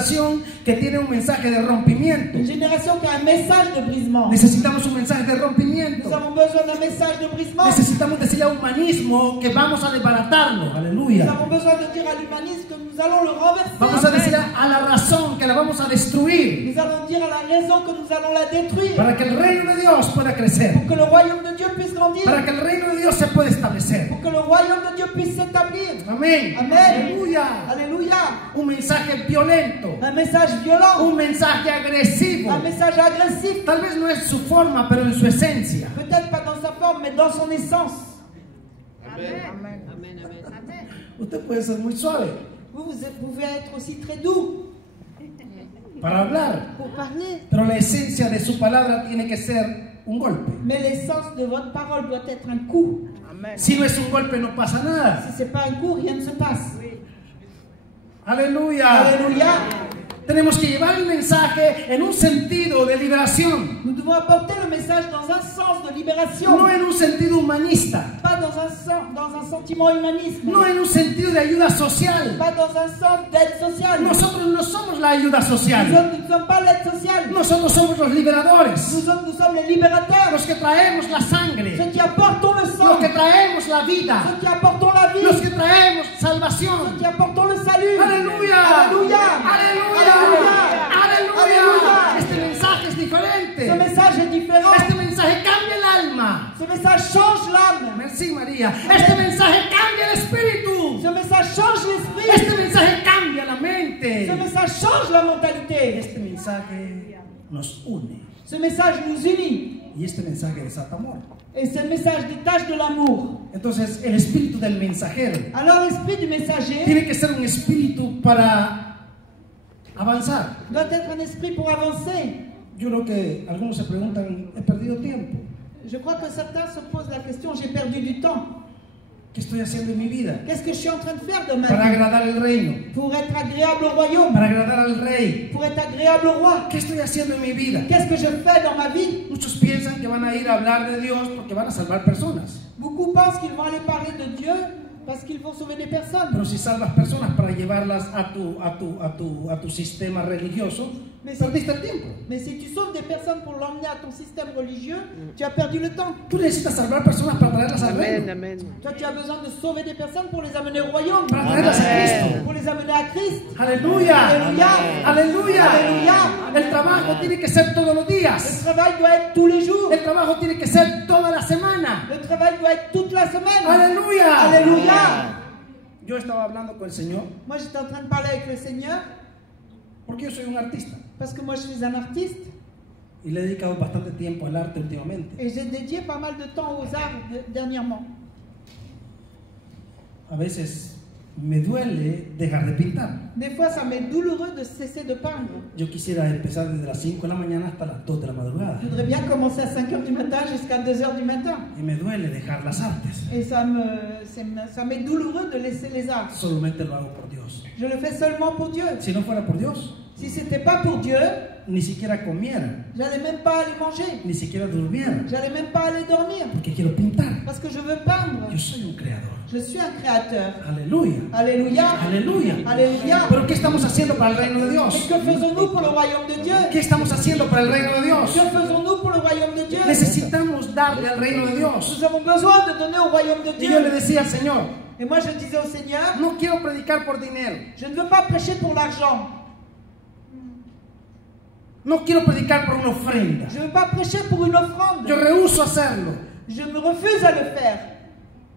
generación que tiene un mensaje de rompimiento. Une génération qui a un message de brisement. Necesitamos un mensaje de rompimiento. Nous avons besoin d'un message de brisement. Necesitamos decirle al humanismo que vamos a desbaratarlo. Nous Aleluya. avons besoin de dire à l'humanisme que nous allons le renverser. Vamos a decir a la razón que la vamos a destruir Nous allons dire à la raison que nous allons la détruire. para que el reino de Dios pueda crecer, Pour que le royaume de Dieu puisse grandir. para que el reino de Dios se pueda establecer. Pour que le royaume de Dieu puisse s'établir. Amén. Amen. Aleluya. Alléluia. Un mensaje violento, Un message violent. un mensaje agresivo. Un message agressif. Tal vez no es su forma, pero en su esencia. Peut-être pas dans sa forme, mais dans son essence. Amen. Amen. Amen. Usted puede ser muy suave Vous pouvez être aussi très doux para hablar, pour parler. pero la esencia de su palabra tiene que ser un golpe. Mais l'essence de votre parole doit être un coup. Si no es un golpe, no pasa nada. Si ce n'est pas un coup, rien ne se passe. Aleluya. Alléluia. Tenemos que llevar el mensaje en un sentido de liberación, Nous devons apporter le message dans un sens de libération. no en un sentido humanista, Pas dans un sentiment humaniste. no en un sentido de ayuda social. Pas dans un sens d'aide sociale. Nosotros no somos la ayuda Nous social, ne sommes pas l'aide sociale. nosotros somos los liberadores, Nous sommes les libérateurs. los que traemos la sangre, Ceux qui apportons le sang. los que traemos la vida, Ceux qui apportons la vie. los que traemos Ceux salvación. qui apportons le salut. Aleluya, Alléluia. aleluya, aleluya. Aleluya. Este mensaje es Ce diferente, message est différent. este mensaje cambia el alma. Ce message change l'âme. Merci María. Este mensaje cambia el espíritu. Ce message change l'esprit. Este mensaje cambia la Ce mente. message change la mentalité. Este mensaje nos une. Ce message nous unit. Y este mensaje desata amor. Et ce message détache de l'amour. Entonces, el espíritu del mensajero Alors l'esprit du messager tiene que ser un espíritu para avanzar. doit être un esprit pour avancer. Yo creo que algunos se preguntan, he perdido tiempo. Je crois que certains se posent la question, j'ai perdu du temps. ¿Qué estoy haciendo en mi vida? Qu'est-ce que je suis en train de faire de ma Para vie? agradar el reino, Pour être agréable au royaume, para agradar al rey. pour être agréable au roi. ¿Qué estoy haciendo en mi vida? Qu'est-ce que je fais dans ma vie? Muchos piensan que van a ir a hablar de Dios porque van a salvar personas. Beaucoup pensent qu'ils vont aller parler de Dieu parce qu'ils vont sauver des personnes. Pero si salvas personas para llevarlas a tu sistema religioso, perdiste el tiempo. Mais si tu sauves des personnes pour l'emmener à ton système religieux, tu as perdu le temps. Tú necesitas salvar personas para traerlas al reino, Amen. Toi, tu as besoin de sauver des personnes pour les amener au royaume, para traerlas a Cristo. pour les amener à Christ. Aleluya, Alléluia. aleluya. Alléluia. El trabajo tiene que ser todos los Le días. travail doit être tous les jours. El trabajo tiene que ser toda la semana. Le travail doit être toute la semaine. Aleluya. Alléluia. Yo estaba hablando con el Señor Moi, j'étais en train de parler avec le Seigneur porque yo soy un artista parce que moi, je suis un artiste y le he dedicado bastante tiempo al arte últimamente. et j'ai dédié pas mal de temps aux arts dernièrement. A veces me duele dejar de pintar. Des fois, ça m'est douloureux de cesser de peindre. Yo quisiera empezar desde las 5 de la mañana hasta las 2 de la madrugada. Je voudrais bien commencer à 5 h du matin jusqu'à 2 h du matin. Y me duele dejar las artes. Et ça m'est douloureux de laisser les arts. Solamente lo hago por Dios. Je le fais seulement pour Dieu. Si no fuera por Dios, Si c'était pas pour Dieu, ni siquiera comiera, j'allais même pas aller manger. ni siquiera durmiera, J'allais même pas aller dormir. porque quiero pintar. Parce que je veux peindre. Yo soy un creador. Je suis un créateur. Aleluya. Alléluia. Aleluya. Alléluia. Pero ¿qué estamos haciendo para el reino de Et Dios? que faisons-nous pour le royaume de Dieu? ¿Qué estamos haciendo para el reino de Dios? Que faisons-nous pour le royaume de Dieu? Necesitamos darle al reino de Dios. Nous avons besoin de donner au royaume de Y yo le Dieu. decía al Señor, Et moi, je disais au Seigneur, no quiero predicar por dinero. je ne veux pas prêcher pour l'argent. No quiero predicar por una ofrenda. Je ne veux pas prêcher pour une offrande. Yo rehúso hacerlo. Je me refuse à le faire.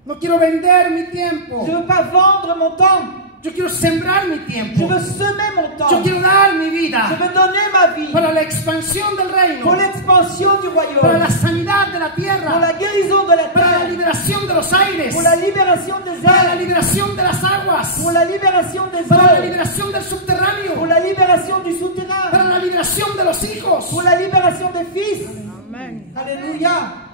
No quiero vender mi tiempo. Je ne veux pas vendre mon temps. Yo quiero sembrar mi Je tiempo. veux semer mon Yo temps. quiero dar mi Je vida veux donner ma vie para la expansión del pour reino, l'expansion du para royaume, la sanidad de la pour tierra, la guérison de la para la terre, liberación de los aires, pour la libération des para la airs, liberación de las aguas, pour la libération des para la eaux, liberación del pour subterráneo, la libération du para souterrain, la liberación de los hijos. pour la libération des fils. Amen. Alléluia.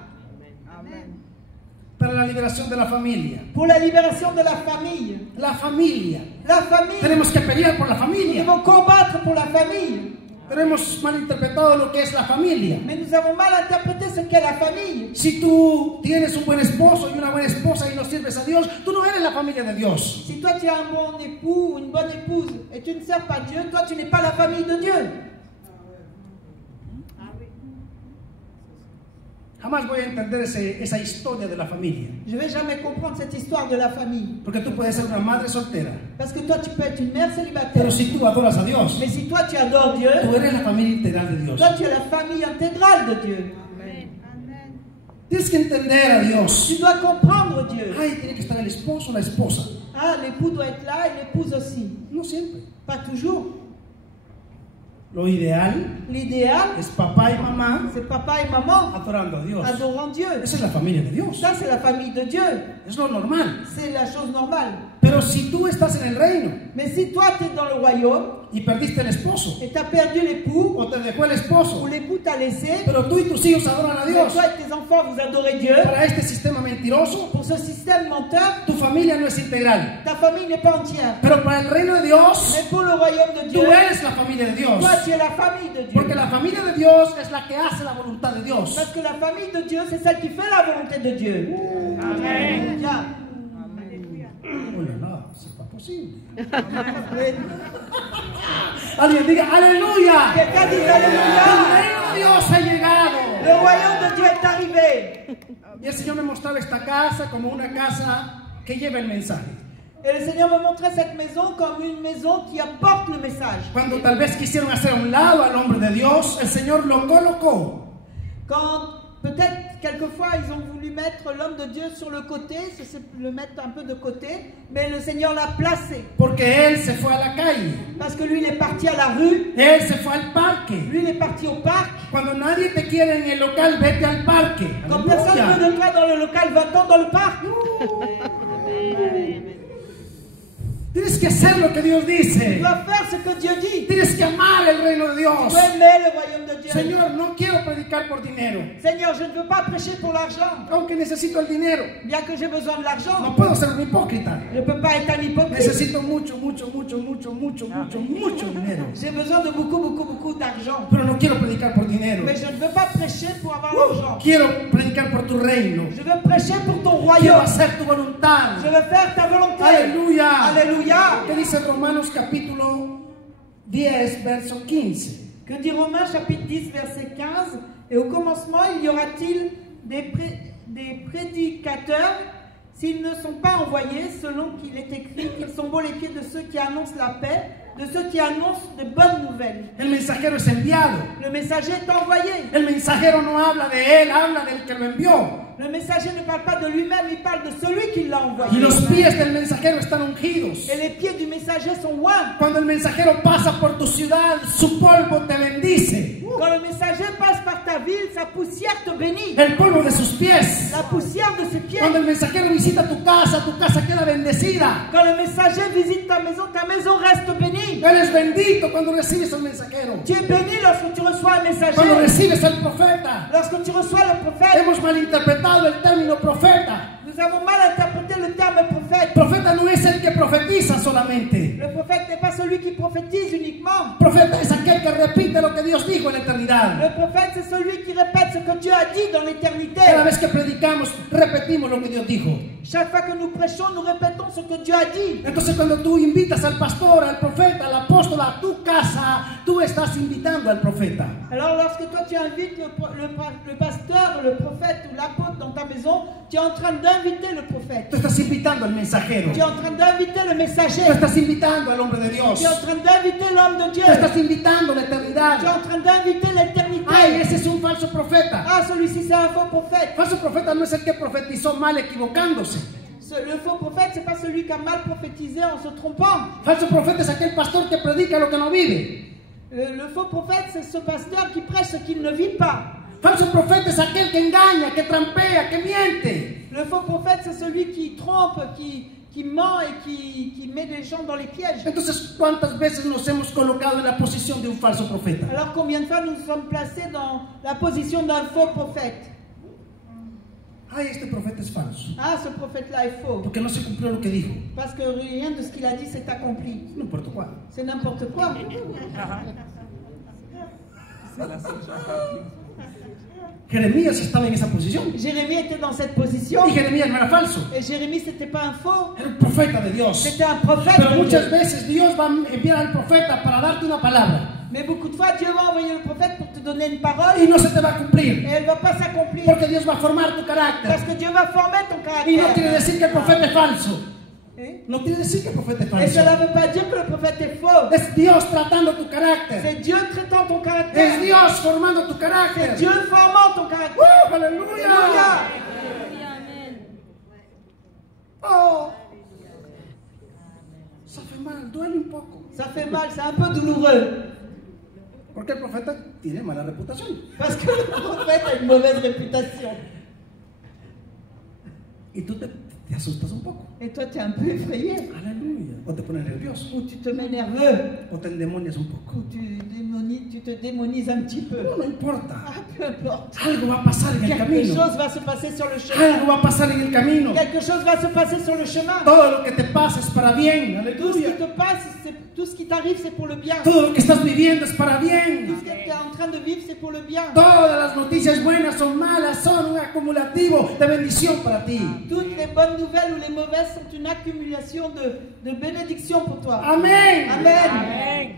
Para la liberación de la familia. Pour la libération de la famille. La familia. La famille. Tenemos que pelear por la Nous familia. devons combattre pour la famille. Pero hemos malinterpretado lo que es la familia. Mais nous avons mal interprété ce qu'est la famille. Si tú tienes un buen esposo y una buena esposa y no sirves a Dios, tú no eres la familia de Dios. Si toi tu as un bon époux ou une bonne épouse et tu ne sers pas Dieu, toi tu n'es pas la famille de Dieu. Jamás voy a entender esa historia de la familia. Je ne vais jamais comprendre cette histoire de la famille. Porque tú puedes ser una madre soltera. Parce que toi tu peux être une mère célibataire. Pero si tú adoras a Dios, Mais si toi tu adores Dieu, tú eres la familia integral de Dios. toi tu es la famille intégrale de Dieu. Tienes que entender a Dios. Tu dois comprendre Dieu. Ay, tiene que estar el esposo o la esposa. Ah, l'époux doit être là et l'épouse aussi. No siempre. Pas toujours. Lo ideal L'idéal, es papá y mamá c'est papa et maman adorando a Dios. adorant Dieu. Esa es la familia de Dios. Ça, c'est la famille de Dieu. Es lo normal. C'est la chose normale. Pero si tú estás en el reino Mais si toi, tu es dans le royaume y perdiste el esposo et tu as perdu l'époux, o te dejó el ou esposo, l'époux t'a laissé, pero tú y tus hijos adoran a mais Dios, toi et tes enfants, vous adorez Dieu, para este sistema mentiroso, pour ce système menteur, tu familia no es integral. ta famille n'est pas entière. Pero para el reino de Dios, Mais pour le royaume de tú Dieu, eres la familia de Dios. toi, tu es la famille de Dieu. Porque la familia de Dios es la que hace la voluntad de Dios. Parce que la famille de Dieu, c'est celle qui fait la volonté de Dieu. Amen. Alléluia. Oye, no, eso está posible. Alguien diga, aleluya. Quelqu'un dit El Alléluia. reino de Dios ha llegado. Le royaume de Dieu est arrivé. Y el Señor me mostraba esta casa como una casa que lleva el mensaje. Et le Seigneur me montrait cette maison comme une maison qui apporte le message. Cuando tal vez quisieron hacer a un lado al hombre de Dios, el Señor lo colocó. Quand peut-être quelquefois ils ont voulu mettre l'homme de Dieu sur le côté, le mettre un peu de côté, mais le Seigneur l'a placé. Porque Él se fue a la calle. Parce que lui il est parti à la rue, Él se fue al parque. lui il est parti au parc. Cuando nadie te quiere en el local, vete al parque. Quand personne Aleluya. ne veut de toi dans le local, va-t'en dans le parc. Tienes que hacer lo que Dios Tu dice. dois faire ce que Dieu dit. Tienes que amar el reino de Tu Dios. dois aimer le royaume de Dieu. Señor, no quiero predicar por dinero. Seigneur, je ne veux pas prêcher pour l'argent. Aunque necesito el dinero, Bien que j'ai besoin de l'argent, no puedo ser un hipócrita. je ne peux pas être un hypocrite. Necesito mucho dinero. J'ai besoin de beaucoup d'argent. Pero no quiero predicar por dinero. Mais je ne veux pas prêcher pour avoir l'argent. Quiero predicar por tu reino. Je veux prêcher pour ton Quiero royaume. hacer tu voluntad. Je veux faire ta volonté. Aleluya. Alléluia. ¿Qué dice Romanos capítulo 10, verso 15? Que dit Romains chapitre 10 verset 15? Et au commencement, il y aura-t-il des prédicateurs s'ils ne sont pas envoyés, selon qu'il est écrit qu'ils sont beaux les pieds de ceux qui annoncent la paix, de ceux qui annoncent de bonnes nouvelles. El mensajero es enviado. Le messager est envoyé. El mensajero no habla de él, habla del que lo envió. Le messager ne parle pas de lui-même, il parle de celui qui l'a Y envoyé. los pies del mensajero están ungidos. Et les pieds du messager sont oints. Cuando el mensajero pasa por tu ciudad, su polvo te bendice. Quand le messager passe par ta ville, sa poussière te bénit. El polvo de sus pies. La poussière de ses pieds. Cuando el mensajero visita tu casa queda bendecida. Quand le messager visite ta maison reste bénie. Eres bendito cuando recibes al mensajero. Tu es béni lorsque tu reçois un messager. Cuando recibes al profeta. Lorsque tu reçois le prophète. Hemos malinterpretado el término profeta. Nous avons mal interprété le terme prophète. Profeta no es el que profetiza solamente. Le prophète n'est pas celui qui prophétise uniquement. Profeta es aquel que repite lo que Dios dijo en la eternidad. Le prophète, c'est celui qui répète ce que Dieu a dit dans l'éternité. Cada vez que predicamos, repetimos lo que Dios dijo. Chaque fois que nous prêchons, nous répétons ce que Dieu a dit. Entonces cuando tú invitas al pastor, al profeta, al apóstol a tu casa, tú estás invitando al profeta. Alors lorsque toi tu invites le pasteur, le prophète ou l'apôtre dans ta maison, tu es en train d'inviter le prophète. Tú estás invitando al mensajero. Tu es en train d'inviter le messager. Tú estás invitando al hombre de Dios. Tu es en train d'inviter l'homme de Dieu. Tú estás invitando la Tu es eternidad. en train d'inviter l'éternité. Ay, ese es un falso profeta. Ah, celui-ci c'est un faux prophète. Falso profeta no es el que profetizó mal equivocándose. Le faux prophète, c'est pas celui qui a mal prophétisé en se trompant. Falso profeta es aquel pastor que predica lo que no vive. Le faux prophète, c'est ce pasteur qui prêche ce qu'il ne vit pas. Falso profeta es aquel que engaña, que trampea, que miente. Le faux prophète, c'est celui qui trompe, qui ment et qui met les gens dans les pièges. Entonces, ¿cuántas veces nos hemos colocado en la posición de un falso profeta? Alors combien de fois nous nous sommes placés dans la position d'un faux prophète? Ay, este profeta es falso. Ah, ce prophète-là est faux. Porque no se cumplió lo que dijo. Parce que rien de ce qu'il a dit s'est accompli. No importa cuál. C'est n'importe quoi. Jeremías estaba en esa posición. Jérémie était dans cette position. Y Jeremías no era falso. Et Jérémie, c'était pas un faux. Era un profeta de Dios. C'était un prophète. Pero de muchas Dieu. veces Dios va a enviar al profeta para darte una palabra. Mais beaucoup de fois, Dieu va envoyer le prophète pour te donner une parole Y no se te va a et cumplir. elle va pas s'accomplir. Porque Dios va a formar tu Parce carácter. que Dieu va former ton Y no quiere caractère. decir que el profeta es falso. ¿Eh? No quiere decir que el profeta es Et falso. cela ne veut pas dire que le prophète est faux. Es Dios tratando tu carácter. C'est Dieu traitant ton Es caractère. Dios formando tu C'est carácter. Dieu formant ton caractère. Aleluya. Alléluia. Oh. Ça fait mal, duele un poco. Ça fait mal, c'est un peu douloureux. Porque el profeta tiene mala reputación. Parce que le prophète a une mauvaise réputation. Y tú te asustas un poco. Et toi, tu es un peu effrayé. Aleluya. O te pones nervioso. Ou tu te mets nerveux. O te endemonias un poco. Ou tu te démonises un petit peu. No importa. Ah, peu importe. Algo va a pasar en el Quelque camino. chose va se passer sur le chemin. Algo va a pasar en el camino. Quelque chose va se passer sur le chemin. Todo lo que te pasa es para bien. Tout ce qui Aleluya. te passe, tout ce qui t'arrive, c'est pour le bien. Todo lo que estás viviendo es para Tout bien. ce que tu es en train de vivre, c'est pour le bien. Todas las noticias buenas o malas son un acumulativo de bendición para ti. Toutes les bonnes nouvelles ou les mauvaises sont une accumulation de bénédictions pour toi. Amén. Amen.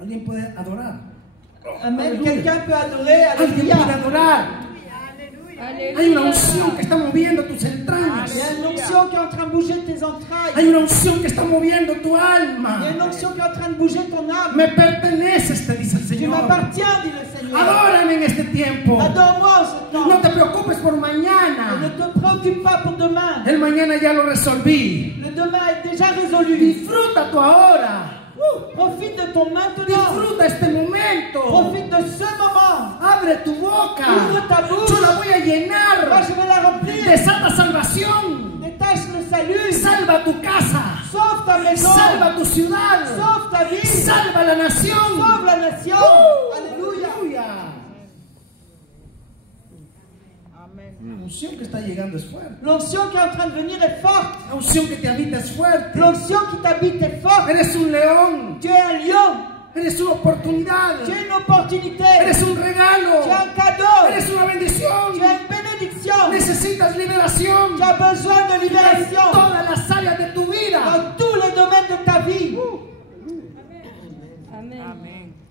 Alguien puede adorar. Amen. Aleluya. Quelqu'un peut adorer. Alguien puede Alléluia. adorar. Hay una unción que está moviendo tus entrañas. Il y a une onction qui est en train de bouger tes entrailles. Hay una unción que está moviendo tu Il y a alma. une onction qui est en train de bouger ton âme. Me perteneces, te dice el Tu Señor. m'appartiens, dit le Seigneur. Adórame en este tiempo. Adore-moi en ce temps. No te preocupes por Et ne mañana. te préoccupe pas pour demain. El mañana ya lo resolví. Le demain est déjà résolu. Disfruta tu ahora. Profite de ton maintenant. Disfruta este momento. Profite de ce moment. Abre tu boca. Ouvre ta bouche. Yo la voy a Moi, llenar. je vais la remplir. Desata salvación. Détache le salut. Salva tu casa. Sauve ta maison. Salva tu ciudad. Sauve ta vie. Salva la nación. Sauve la nation. Alléluia. Aleluya. La unción que está llegando es fuerte. L'onction qui est en train de venir est forte. La unción que te habita es fuerte. L'onction qui t'habite est forte. Eres un león. Tu es un lion. Eres una oportunidad. Tu es une opportunité. Eres un regalo. Tu es un cadeau. Eres una bendición. Tu es une bénédiction. Necesitas liberación Tu as besoin de en libération todas las áreas de tu vida. dans tous les domaines de ta vie.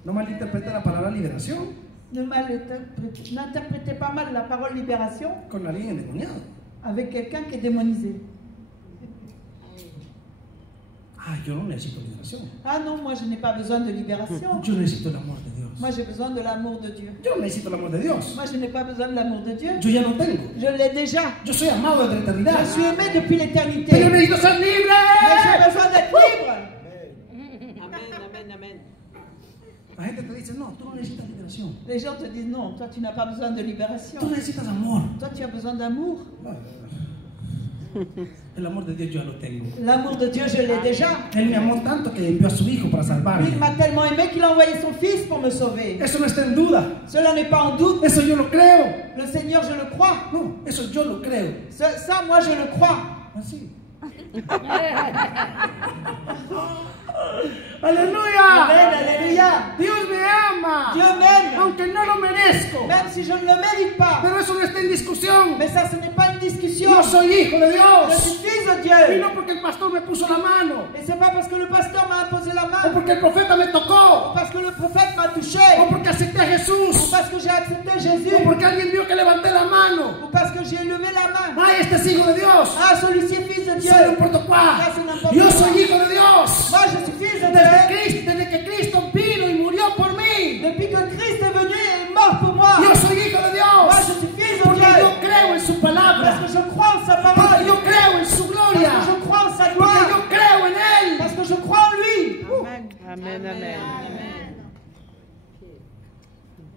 No malinterprete la palabra liberación N'interprétez pas mal la parole libération con alguien endemoniado. avec quelqu'un qui est démonisé. Ah, yo no necesito liberación. Ah non, moi je n'ai pas besoin de libération. Yo necesito el amor de Dios. Moi j'ai besoin de l'amour de Dieu. Yo no necesito el amor de Dios. Moi je n'ai pas besoin de l'amour de Dieu. Yo ya lo tengo. Je l'ai déjà. Yo soy amado de la eternidad. Je suis aimé depuis Pero l'éternité. necesito ser Mais libre. j'ai besoin d'être libre. La gente te dice, no, tú no necesitas liberación. Les gens te disent non, toi tu n'as pas besoin de libération. Tú necesitas amor. Toi tu as besoin d'amour. El amor de Dios yo ya lo tengo. L'amour de Dieu, je l'ai déjà. Él me amó tanto que envió a su hijo para salvarme. Il m'a tellement aimé qu'il a envoyé son fils pour me sauver. Eso no está en duda. Cela n'est pas en doute. Eso yo lo creo. Le Seigneur, je le crois. No, eso yo lo creo. Ça, moi, je le crois. Así. Aleluya. Amen, alléluia. Dios me ama. Dieu m'aime, Aunque no lo merezco. même si je ne le mérite pas. Pero eso no está en discusión. Mais ça, ce n'est pas une discussion. Yo soy hijo de Je Dios. suis fils de Y Dieu. no porque el pastor me puso la mano. Et c'est pas parce que le pasteur m'a imposé la O main, porque el profeta me tocó. parce que le prophète m'a touché, O porque acepté a ou Jesús. parce que j'ai accepté Jésus, O porque alguien vio que levanté la mano. ou parce que j'ai levé la main. Ay, este es hijo de Dios. Ah, celui-ci est fils de Dieu. Eso no importa cuál. Yo soy hijo de Dios. Moi, je suis fils de Dieu. Desde que Cristo vino y murió por mí. Depuis que Christ est venu et est mort pour moi. Yo soy hijo de Moi, Dios. je suis fils de Porque Dieu. yo creo en su palabra. Parce que je crois en sa Porque parole. yo creo en su Parce gloria. que je crois en sa Porque gloire. yo creo en Él. Parce que je crois en lui.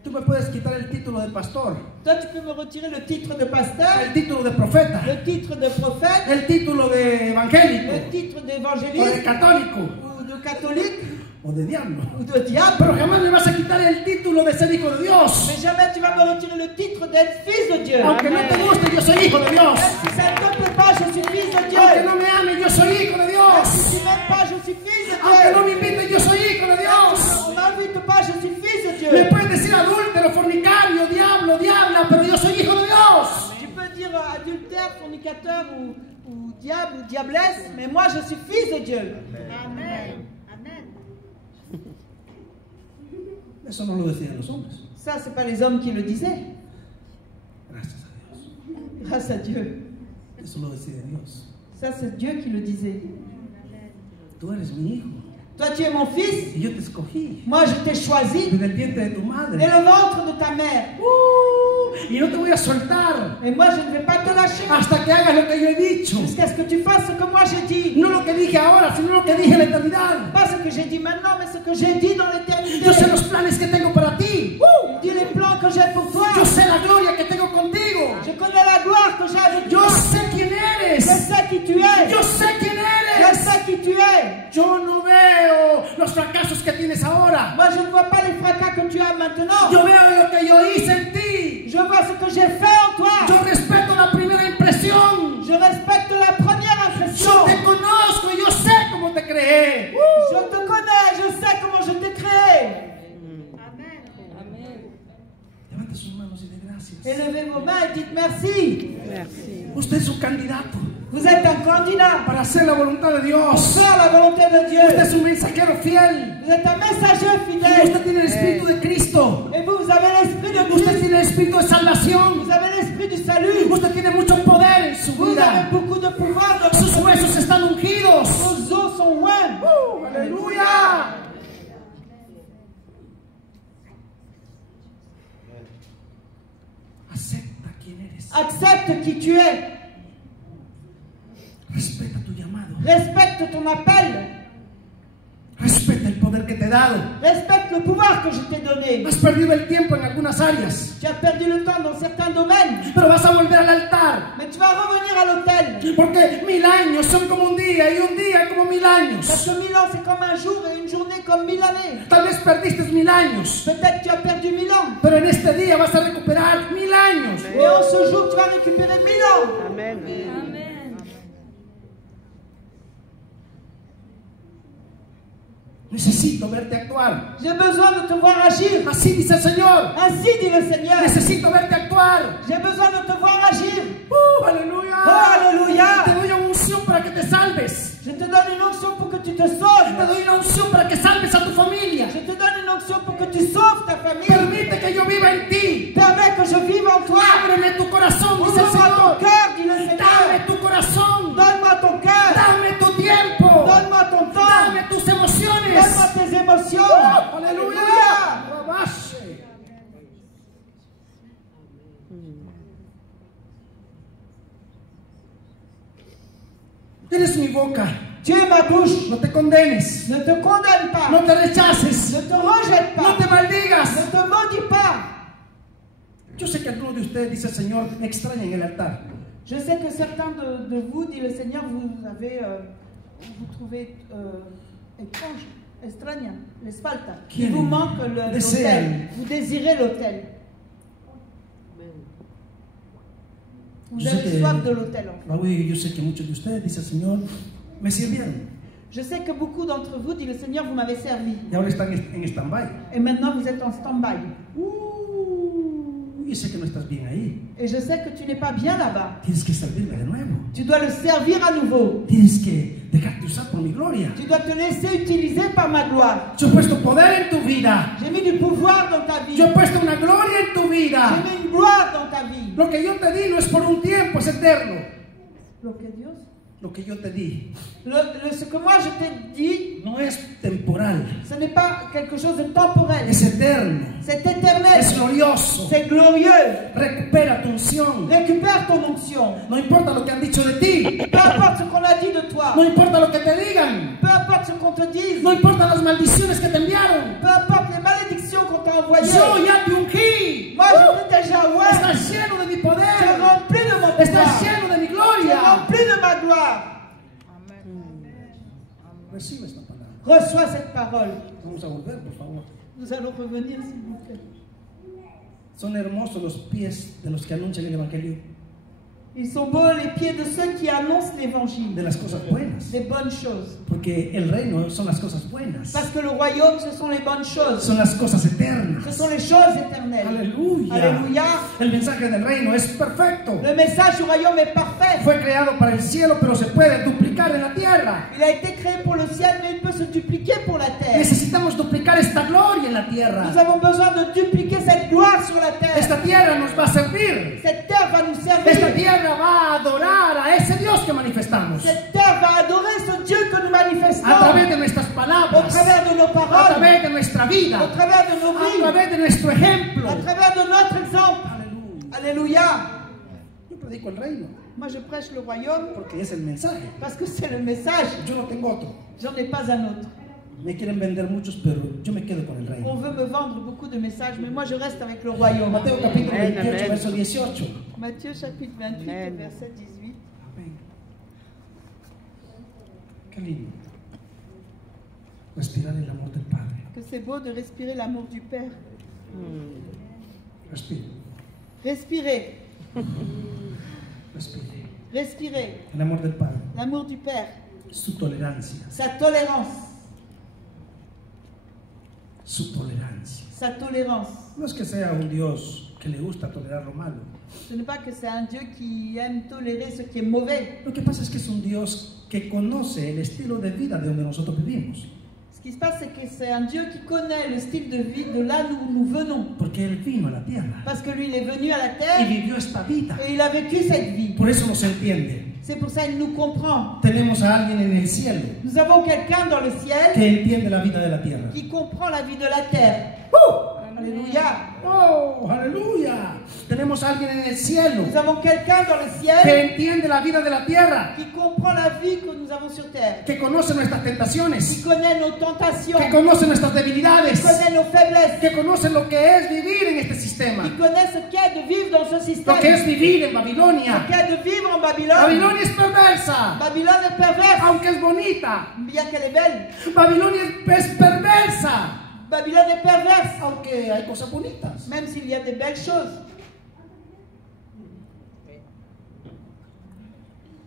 Tú me puedes quitar el título de pastor, Toi, tu peux me retirer le titre de pasteur, el título de profeta, le titre de prophète, el título de evangélico, le titre o de d'évangéliste, católico, ou de catholique, o de diablo. ou de diable. Pero jamás me vas a quitar el título de ser hijo de Dios. Mais jamais tu vas me retirer le titre d'être fils de Dieu. Aunque no te guste, yo soy hijo de Dios. Même si ça ne te plaît pas, je suis fils de Dieu. Aunque no me ames, yo soy hijo de Même Dios. si tu m'aimes pas, je suis fils de Aunque no Dieu. me invites, yo soy hijo de Dios. On m'invite adultère, fornicateur ou diable ou diablesse, mais moi je suis fils de Dieu. Amen. Amen. Eso no lo decían los hombres. Ça, c'est pas les hommes qui le disaient, Gracias a Dios. grâce à Dieu. Eso lo decía Dios. Ça, c'est Dieu qui le disait. Tú eres mi hijo. Toi, tu es mon fils, Y yo te escogí. moi je t'ai choisi Desde el vientre de tu madre. dès le ventre de ta mère. Y no te voy a soltar Et moi je ne vais pas te lâcher hasta que hagas lo que yo he dicho. jusqu'à ce que tu fasses ce que moi j'ai dit. No lo que dije ahora, sino lo que dije en la eternidad. Pas ce que j'ai dit maintenant, mais ce que j'ai dit dans l'éternité. Yo sé los planes que tengo para ti. Dis les plans que j'ai pour toi. Yo sé la gloria que tengo contigo. Je connais la gloire que j'ai avec Yo toi. sé quién Je eres. sais qui tu es. Yo sé quién Je eres. sais qui tu es. Yo no veo los fracasos que tienes ahora. Moi, je ne vois pas les fracas que tu as maintenant. Yo veo lo que yo hice en ti. Je vois ce que j'ai fait en toi. Yo respeto la primera impresión. Je respecte la première impression. Yo te conozco y yo sé cómo te creé. Je te connais, je sais comment je t'ai créé. Amen. Levante sus manos y dé gracias. Élevez vos mains et dites merci. Usted es un candidato Vous êtes un candidat para hacer la voluntad de pour Dios. faire la volonté de Usted Dieu. es un mensajero fiel. Vous êtes un messager Y fidèle. usted tiene el espíritu de Cristo. Et vous, vous avez l'esprit de Usted Christ. tiene el espíritu de salvación. Vous avez l'esprit du salut. Usted tiene mucho poder en su Vous avez vida. beaucoup de pouvoir dans Sus votre vie. huesos están ungidos. Vos os sont loin. Aleluya. Acepta quién eres. Accepte qui tu es. Respeta tu llamado. Respecte ton appel. Respeta el poder que te he dado. Respecte le pouvoir que je t'ai donné. Has perdido el tiempo en algunas áreas, Tu as perdu le temps dans certains domaines, pero vas a volver al altar. mais tu vas revenir à l'autel. Porque 1000 años son como un día y un día como 1000 años. Parce que 1000 ans, c'est comme un jour et une journée comme 1000 années. Tal vez perdiste 1000 años, Peut-être tu as perdu 1000 ans. pero en este día vas a recuperar 1000 años. Et en ce jour, tu vas récupérer 1000 ans. Amen. Necesito verte actuar. J'ai besoin de te voir agir. Así dice el Señor. Ainsi dit le Seigneur. Necesito verte actuar. J'ai besoin de te voir agir. Aleluya. Aleluya. Te doy una unción para que te salves. Je te donne une onction pour que tu te Te sauves. doy una unción para que salves a tu familia. Je te donne une onction pour que tu sauves ta famille. Permite que yo viva en ti. Permets que je vive en toi. Ábreme tu corazón, dice el Ouvre-moi ton Señor. cœur, dit le Dame Seigneur. tu corazón. Donne-moi ton cœur. Dame tu tiempo. Donne-moi ton temps. Dame tus emociones. Donne-moi tes émotions. Aleluya. Rabashe. Eres mi boca. Tu es ma bouche. No te condenes. Ne te condamne pas. No te rechaces. Ne te rejette No pas. te maldigas. Ne te maudis pas. Yo sé que algunos de ustedes, dice el Señor, me extrañan el altar. Je sais que certains de vous, dit le Seigneur, vous trouvez étrange, extraña, les falta. Il vous manque l'autel. Vous désirez l'autel. Vous Yo sé avez que, soif de l'autel. En fait. Raúl, yo sé que muchos de ustedes, dice el Señor, me sirvieron. Je sais que beaucoup d'entre vous, dit le Seigneur, vous m'avez servi. Y ahora están en stand-by. Et maintenant, vous êtes en stand-by. Yo sé que no estás bien ahí. Et je sais que tu n'es pas bien là-bas. Tienes que servirme de nuevo. Tu dois le servir à nouveau. Tienes que dejarte usar por mi gloria. Tu dois te laisser utiliser par ma gloire. Yo he puesto poder en tu vida. J'ai mis du pouvoir dans ta vie. Yo he puesto una gloria en tu J'ai vida. mis une gloire dans ta vie. Lo que yo te di no es por un tiempo, es eterno. Lo que Dios... Lo que yo te di Ce que moi je t'ai dit, no es temporal, ce n'est pas quelque chose de temporel. es eterno, C'est es éternel. glorioso. C'est glorieux. Recupera tu unción. Récupère ton onction. No importa lo que han dicho de ti. Peu importe ce qu'on a dit de toi. No importa lo que te digan. Peu importe ce qu'on te dise. No importa las maldiciones que te enviaron. Peu importe les malédictions qu'on t'a envoyées. Yo ya te ungí. Moi je t'ai déjà ouais. Estás lleno de mi Tu es poder. rempli de mon Estás pouvoir. lleno de mi Tu es gloria. rempli de ma gloire. Recibe esta palabra. Reçois cette parole. Vamos a volver, por favor. Nous allons revenir, s'il vous plaît. Son hermosos los pies de los que anuncian el Evangelio. Ils sont beaux les pieds de ceux qui annoncent de l'évangile, las cosas buenas. des bonnes choses. Porque el reino son las cosas buenas. Parce que le royaume, ce sont les bonnes choses. Son las cosas Ce eternas. sont les choses éternelles. Aleluya. Alléluia. El mensaje del reino es perfecto. Le message du royaume est parfait. Fue creado para el cielo, pero se puede duplicar en la tierra. Il a été créé pour le ciel, mais il peut se dupliquer pour la terre. Necesitamos duplicar esta gloria en la Nous tierra. avons besoin de dupliquer cette gloire sur la terre. Esta tierra nos va a servir. Cette terre va nous Esta servir. tierra va a adorar a ese Dios que manifestamos. Cette terre va adorer ce Dieu que nous manifestons A través de nuestras au palabras, travers de nos a paroles, través de nuestra au vida, travers de nos a vies, través de nuestro ejemplo. à travers de notre exemple. Aleluya. Alléluia. Yo predico el reino Moi, je prêche le royaume porque es el mensaje. parce que c'est le message. Yo no tengo otro. J'en ai pas un autre. Me quieren vender muchos, pero yo me quedo con el On reino. veut me vendre beaucoup de messages, mais moi, je reste avec le royaume. Mateo capítulo 28, verso 18. Matthieu chapitre 28, Amen. verset 18. Amén. Qué lindo. Respirar el amor del Padre. Que c'est beau de respirer l'amour du Père. Respire, Respirez, respire. respirez El amor del Padre. l'amour du Père, Su tolerancia. sa tolérance, Su tolerancia. sa tolérance. No es que sea un Dios que le gusta tolerar lo malo. Ce n'est pas que c'est un Dieu qui aime tolérer ce qui est mauvais. Lo que pasa es que es un Dios que conoce el estilo de vida de donde nosotros vivimos. Ce qui se passe, c'est que c'est un Dieu qui connaît le style de vie de là où nous venons. Porque Él vino a la tierra Parce que lui, il est venu à la y terre vivió esta vida. et il a vécu cette vie. Por eso nos entiende. C'est pour ça qu'il nous comprend. Tenemos a alguien en el cielo Nous avons quelqu'un dans le ciel que entiende la vida de la tierra. qui comprend la vie de la terre. Alléluia. ¡Oh, aleluya! Tenemos a alguien en el cielo Nous avons quelqu'un dans le que ciel entiende la vida de la tierra, qui comprend la vie que nous avons sur terre, que conoce nuestras qui tentaciones, connaît nos tentations, que conoce nuestras qui debilidades, connaît nos faiblesses, que conoce lo que es vivir en este sistema, qui connaît ce qu'est de vivre dans ce système, lo que es vivir en ce Babilonia. qu'est de vivre en Babylone. Babilonia es perversa, Babylone est perverse, aunque es bonita. bien qu'elle est belle. Babilonia es perversa, Babylone est perverse, aunque hay cosas bonitas. même s'il y a des belles choses.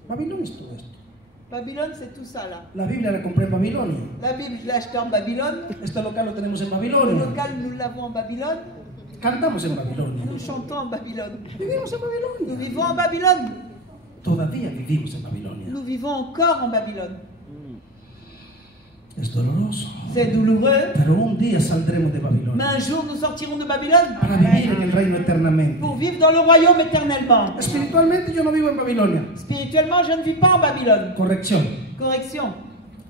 Babilonia es todo esto. Babylone, c'est tout ça là. La Biblia la compré en Babilonia. La Bible, je l'ai achetée en Babylone. Este local lo tenemos en Le Babilonia. local, nous l'avons en Babylone. Cantamos en Babilonia. Nous chantons en Babylone. Vivimos en Nous Babilonia. vivons en Babylone. Todavía vivimos en Babilonia. Nous vivons encore en Babylone. Es doloroso. C'est douloureux, Pero un día saldremos de mais Babilonia un jour nous sortirons de Babylone para vivir en el reino eternamente. pour vivre dans le royaume éternellement. Espiritualmente yo no vivo en Babilonia. Spirituellement, je ne vis pas en Babylone. Corrección. Correction.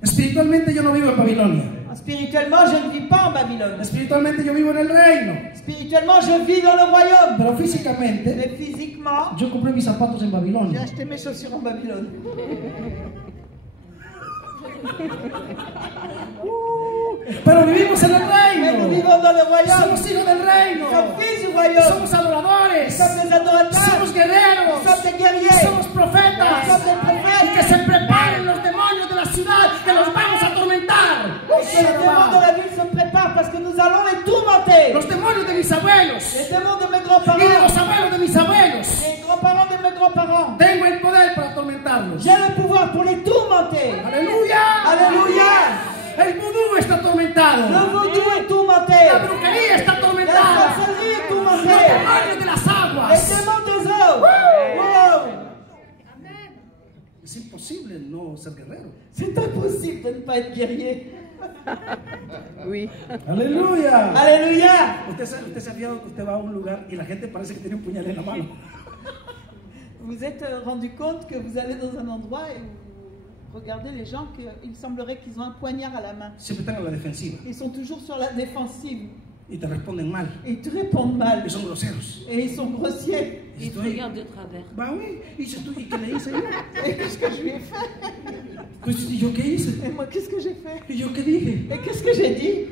Espiritualmente yo no vivo en Babilonia. Spirituellement, je ne vis pas en Babylone. Espiritualmente yo vivo en el reino. Spirituellement, je vis dans le royaume. Pero físicamente Mais physiquement, yo compré mis zapatos en j'ai Babilonia. acheté mes chaussures en Babylone. Pero vivimos en el Mais nous reino. vivons dans le royaume. Somos hijos del reino. Nous sommes fils du royaume. Somos adoradores. Nous sommes des adorateurs. Somos guerreros. Nous sommes des guerriers. Somos Nous profetas. sommes des Y que prophètes. se preparen los demonios de la ciudad que los vamos a atormentar. Et que les démons de la ville se préparent parce que nous allons les tourmenter. Los demonios de mis abuelos Les démons de mes y de grands-parents. los abuelos de mis abuelos. Les grands-parents de mes grands-parents. Tengo el poder para atormentarlos. J'ai le pouvoir pour les tourmenter. Aleluya. Alléluia. El vudú está atormentado. Le vaudou est tourmenté. La brujería está La atormentada. sorcellerie est Los tourmentée. demonios de las Les aguas. démons des eaux. Wow. Es imposible no ser guerrero. C'est impossible de ne pas être guerrier. Oui. Aleluya. Alléluia. Usted se ha fijado que usted va a un lugar y la gente parece que tiene un puñal en la mano. Vous êtes rendu compte que vous allez dans un endroit et vous regardez les gens, qu'il semblerait qu'ils ont un poignard à la main. Siempre están a la defensiva Ils sont toujours sur la défensive. y te responden mal Et ils te répondent mal. y son groseros. Et ils sont grossiers. Y Il te estoy- regarde de travers. Va, güey, y dices tú, ¿y qué le hice yo? Et qu'est-ce que je lui ai fait? Pues, ¿y yo qué hice? Et moi, qu'est-ce que j'ai fait? ¿Y yo qué dije? Et qu'est-ce que j'ai dit?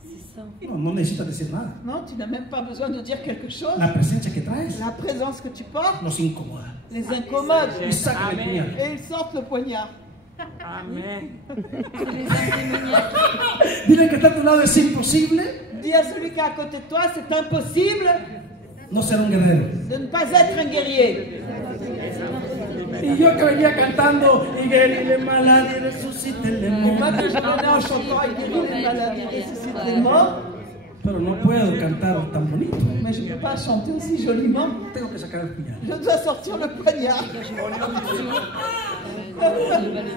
C'est ça. No, no necesitas decir nada. Non, tu n'as même pas besoin de dire quelque chose. La presencia que traes La présence que tu portes nos incomoda. les incommode. Y sacan el puñal. Et ils sortent le poignard. Amen. C'est les âmes démoniaques. Dile que está a tu lado, es imposible Dis à celui qui est à côté de toi, c'est impossible no ser un guerrero. de ne pas être un guerrier. Y yo que venía cantando, y guérile malade, resucítele. Et moi que je venais en chantant et guérir les maladies, ressuscite les morts, Pero no puedo cantar tan bonito. mais je ne peux pas chanter aussi joliment. Tengo que sacar el puñal. Je dois sortir le poignard.